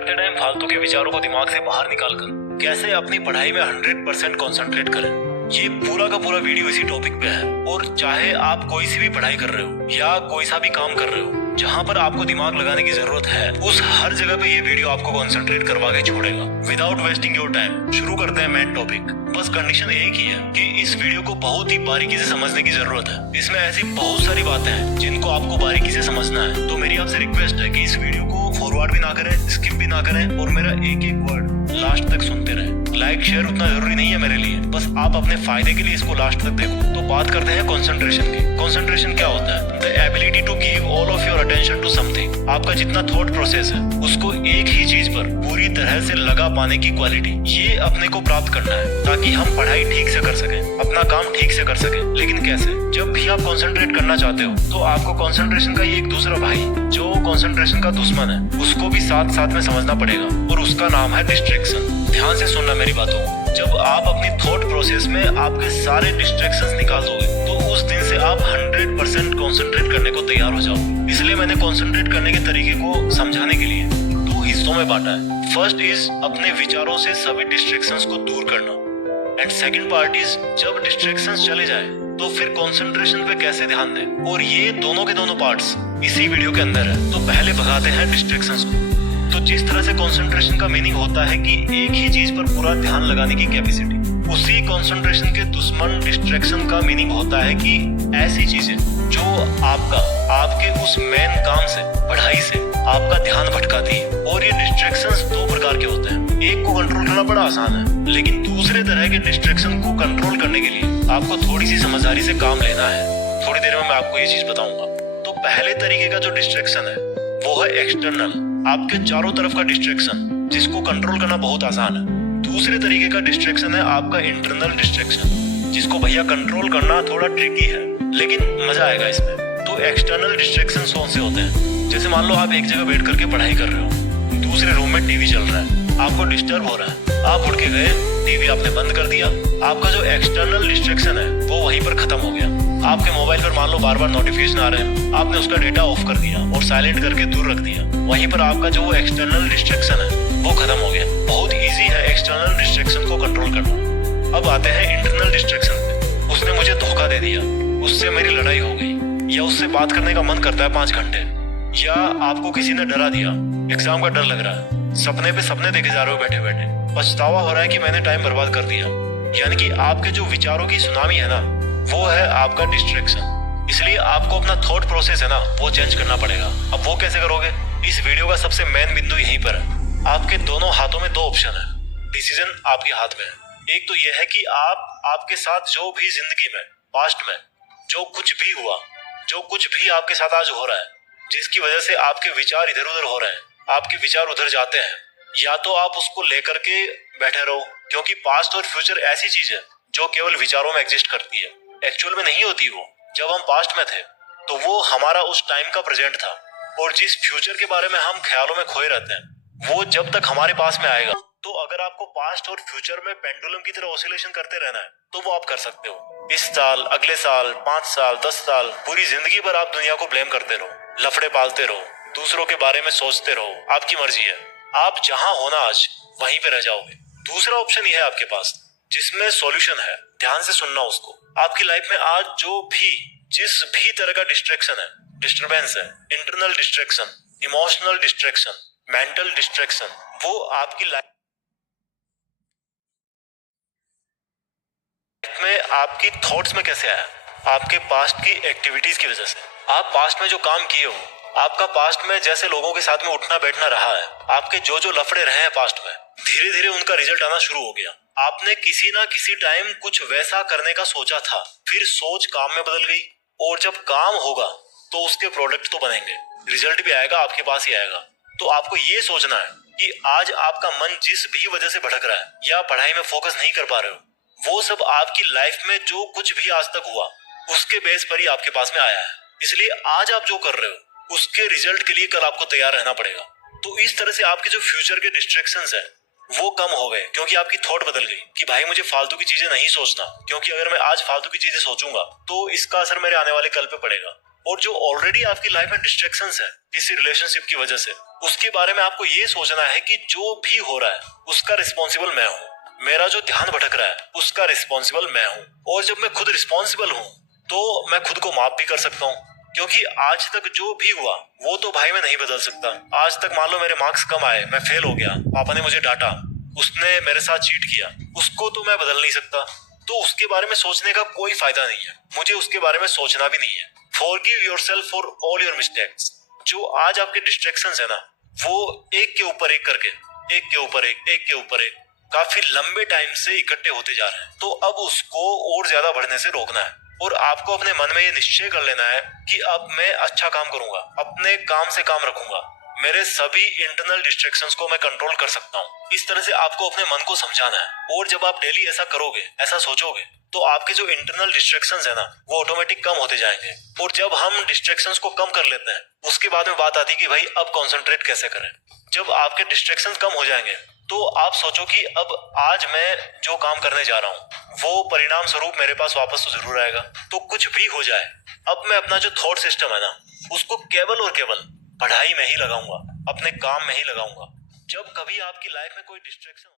करते टाइम फालतू के विचारों को दिमाग से बाहर निकालकर कैसे अपनी पढ़ाई में 100% कंसंट्रेट करें, ये पूरा का पूरा वीडियो इसी टॉपिक पे है। और चाहे आप कोई सी भी पढ़ाई कर रहे हो या कोई सा भी काम कर रहे हो जहाँ पर आपको दिमाग लगाने की जरूरत है, उस हर जगह पे ये वीडियो आपको कंसंट्रेट करवा के छोड़ेगा। विदाउट वेस्टिंग योर टाइम शुरू करते हैं मेन टॉपिक। बस कंडीशन एक ही है कि इस वीडियो को बहुत ही बारीकी से समझने की जरूरत है। इसमें ऐसी बहुत सारी बातें हैं जिनको आपको बारीकी से समझना है। तो मेरी आपसे रिक्वेस्ट है कि इस वीडियो को फॉरवर्ड भी ना करें, स्किप भी ना करें और मेरा एक एक वर्ड लास्ट तक सुनते रहें। लाइक शेयर उतना जरूरी नहीं है मेरे लिए, बस आप अपने फायदे के लिए इसको लास्ट तक देखो। तो बात करते हैं कंसंट्रेशन की। कंसंट्रेशन क्या होता है? The ability to give all of your attention to something. आपका जितना थॉट प्रोसेस है उसको एक ही चीज पर पूरी तरह से लगा पाने की क्वालिटी, ये अपने को प्राप्त करना है ताकि हम पढ़ाई ठीक से कर सकें, अपना काम ठीक से कर सकें। लेकिन कैसे? जब भी आप कंसंट्रेट करना चाहते हो तो आपको कंसंट्रेशन का ये एक दूसरा भाई जो कंसंट्रेशन का दुश्मन है उसको भी साथ साथ में समझना पड़ेगा और उसका नाम है डिस्ट्रैक्शन। ध्यान से सुनना मेरी बातों को। जब आप अपनी थॉट प्रोसेस में आपके सारे डिस्ट्रैक्शंस निकाल दोगे तो उस दिन से आप 100% कंसंट्रेट करने को तैयार हो जाओगे। इसलिए मैंने कंसंट्रेट करने के तरीके को समझाने के लिए 2 हिस्सों में बांटा है। फर्स्ट इज अपने विचारों से सभी डिस्ट्रैक्शंस को दूर करना, एंड सेकंड पार्ट इज जब डिस्ट्रैक्शंस चले जाए तो फिर कंसंट्रेशन पे कैसे ध्यान दें। और ये दोनों के दोनों पार्ट्स इसी वीडियो के अंदर है। तो पहले भगाते हैं डिस्ट्रैक्शंस को। तो जिस तरह से कंसंट्रेशन का मीनिंग होता है कि एक ही चीज पर पूरा ध्यान लगाने की कैपेसिटी, उसी कंसंट्रेशन के दुश्मन डिस्ट्रैक्शन का मीनिंग होता है कि ऐसी चीजें जो आपके उस मेन काम से, पढ़ाई से आपका ध्यान भटकाती है। और ये डिस्ट्रैक्शंस 2 प्रकार के होते हैं। एक को कंट्रोल करना बड़ा आसान है, लेकिन दूसरे तरह के डिस्ट्रैक्शन को कंट्रोल करने के लिए आपको थोड़ी सी समझदारी से काम लेना है। थोड़ी देर में मैं आपको ये चीज बताऊंगा। तो पहले तरीके का जो डिस्ट्रैक्शन है वो है एक्सटर्नल, आपके चारों तरफ का डिस्ट्रैक्शन जिसको कंट्रोल करना बहुत आसान है। दूसरे तरीके का डिस्ट्रैक्शन है आपका इंटरनल डिस्ट्रैक्शन, जिसको भैया कंट्रोल करना थोड़ा ट्रिकी है, लेकिन मजा आएगा इसमें। तो एक्सटर्नल डिस्ट्रैक्शन कौन से होते हैं? जैसे मान लो आप एक जगह बैठ करके पढ़ाई कर रहे हो, दूसरे रूम में टीवी चल रहा है, आपको डिस्टर्ब हो रहा है, आप उठ के गए, टीवी आपने बंद कर दिया, आपका जो एक्सटर्नल डिस्ट्रैक्शन है वो वहीं पर खत्म हो गया। आपके मोबाइल पर मान लो बार बार नोटिफिकेशन आ रहे हैं, आपने उसका डेटा ऑफ कर दिया और साइलेंट करके दूर रख दिया। वहीं पर आपका जो वो एक्सटर्नल डिस्ट्रैक्शन है वो खत्म हो गया। बहुत इजी है एक्सटर्नल डिस्ट्रैक्शन को कंट्रोल करना। अब आते हैं इंटरनल डिस्ट्रैक्शन पे। उसने मुझे धोखा दे दिया, उससे मेरी लड़ाई हो गई, या उससे बात करने का मन करता है 5 घंटे, या आपको किसी ने डरा दिया, एग्जाम का डर लग रहा है, सपने पे सपने देखे जा रहे हो बैठे बैठे, पछतावा हो रहा है कि मैंने टाइम बर्बाद कर दिया। यानी कि आपके जो विचारों की सुनामी है ना, वो है आपका डिस्ट्रैक्शन। इसलिए आपको अपना थॉट प्रोसेस है ना वो चेंज करना पड़ेगा। अब वो कैसे करोगे? इस वीडियो का सबसे मेन बिंदु यहीं पर है। आपके दोनों हाथों में 2 ऑप्शन है, डिसीजन आपके हाथ में है। एक तो यह है कि आपके साथ जो भी जिंदगी में, पास्ट में जो कुछ भी हुआ, जो कुछ भी आपके साथ आज हो रहा है, जिसकी वजह से आपके विचार इधर उधर हो रहे हैं, आपके विचार उधर जाते हैं, या तो आप उसको लेकर के बैठे रहो, क्योंकि पास्ट और फ्यूचर ऐसी चीज है जो केवल विचारों में एग्जिस्ट करती है, एक्चुअल में नहीं होती। वो जब हम पास्ट में थे तो वो हमारा उस टाइम का प्रेजेंट था, और जिस फ्यूचर के बारे में हम ख्यालों में खोए रहते हैं वो जब तक हमारे पास में आएगा। तो अगर आपको पास्ट और फ्यूचर में पेंडुलम की तरह ऑसिलेशन करते रहना है तो वो आप कर सकते हो। इस साल, अगले साल, 5 साल, 10 साल, पूरी जिंदगी भर आप दुनिया को ब्लेम करते रहो, लफड़े पालते रहो, दूसरों के बारे में सोचते रहो, आपकी मर्जी है। आप जहां होना आज वहीं पे रह जाओगे। दूसरा ऑप्शन ये है आपके पास जिसमें सॉल्यूशन है। ध्यान से सुनना उसको। आपकी लाइफ में आज जिस भी तरह का डिस्ट्रैक्शन है, डिस्टरबेंस है, internal distraction, emotional distraction, mental distraction, वो आपकी लाइफ में आपकी थॉट्स में कैसे आया? आपके पास्ट की एक्टिविटीज की वजह से। आप पास्ट में जो काम किए हो, आपका पास्ट में जैसे लोगों के साथ में उठना बैठना रहा है, आपके जो लफड़े रहे हैं पास्ट में, धीरे धीरे उनका रिजल्ट आना शुरू हो गया। आपने किसी ना किसी टाइम कुछ वैसा करने का सोचा था, फिर सोच काम में बदल गई, और जब काम होगा तो उसके प्रोडक्ट तो बनेंगे, रिजल्ट भी आएगा, आपके पास ही आएगा। तो आपको ये सोचना है कि आज आपका मन जिस भी वजह से भटक रहा है या पढ़ाई में फोकस नहीं कर पा रहे हो, वो सब आपकी लाइफ में जो कुछ भी आज तक हुआ उसके बेस पर ही आपके पास में आया है। इसलिए आज आप जो कर रहे हो उसके रिजल्ट के लिए कल आपको तैयार रहना पड़ेगा। तो इस तरह से आपके जो फ्यूचर के डिस्ट्रैक्शंस है वो कम हो गए, क्योंकि आपकी थॉट बदल गई कि भाई मुझे फालतू की चीजें नहीं सोचना, क्योंकि अगर मैं आज फालतू की चीजें सोचूंगा तो इसका असर मेरे आने वाले कल पे पड़ेगा। और जो ऑलरेडी आपकी लाइफ में डिस्ट्रैक्शंस है किसी रिलेशनशिप की वजह से, उसके बारे में आपको ये सोचना है कि जो भी हो रहा है उसका रिस्पॉन्सिबल मैं हूँ। मेरा जो ध्यान भटक रहा है उसका रिस्पॉन्सिबल मैं हूँ। और जब मैं खुद रिस्पॉन्सिबल हूँ तो मैं खुद को माफ भी कर सकता हूँ, क्योंकि आज तक जो भी हुआ वो तो भाई मैं नहीं बदल सकता। आज तक मान लो मेरे मार्क्स कम आए, मैं फेल हो गया, पापा ने मुझे डांटा, उसने मेरे साथ चीट किया, उसको तो मैं बदल नहीं सकता। तो उसके बारे में सोचने का कोई फायदा नहीं है, मुझे उसके बारे में सोचना भी नहीं है। Forgive yourself for all your mistakes. जो आज आपके डिस्ट्रैक्शंस है ना, वो एक के ऊपर एक करके, एक के ऊपर एक के ऊपर एक, काफी लंबे टाइम से इकट्ठे होते जा रहे हैं। तो अब उसको और ज्यादा बढ़ने से रोकना है और आपको अपने मन में ये निश्चय कर लेना है कि अब मैं अच्छा काम करूंगा, अपने काम से काम रखूंगा, मेरे सभी इंटरनल डिस्ट्रैक्शंस को मैं कंट्रोल कर सकता हूँ। इस तरह से आपको अपने मन को समझाना है। और जब आप डेली ऐसा करोगे, ऐसा सोचोगे, तो आपके जो इंटरनल डिस्ट्रैक्शंस है ना, वो ऑटोमेटिक कम होते जाएंगे। और जब हम डिस्ट्रैक्शंस को कम कर लेते हैं, उसके बाद में बात आती है कि भाई अब कॉन्सेंट्रेट कैसे करें। जब आपके डिस्ट्रैक्शंस कम हो जाएंगे तो आप सोचो कि अब आज मैं जो काम करने जा रहा हूँ वो परिणाम स्वरूप मेरे पास वापस तो जरूर आएगा। तो कुछ भी हो जाए, अब मैं अपना जो थॉट सिस्टम है ना, उसको केवल और केवल पढ़ाई में ही लगाऊंगा, अपने काम में ही लगाऊंगा। जब कभी आपकी लाइफ में कोई डिस्ट्रैक्शन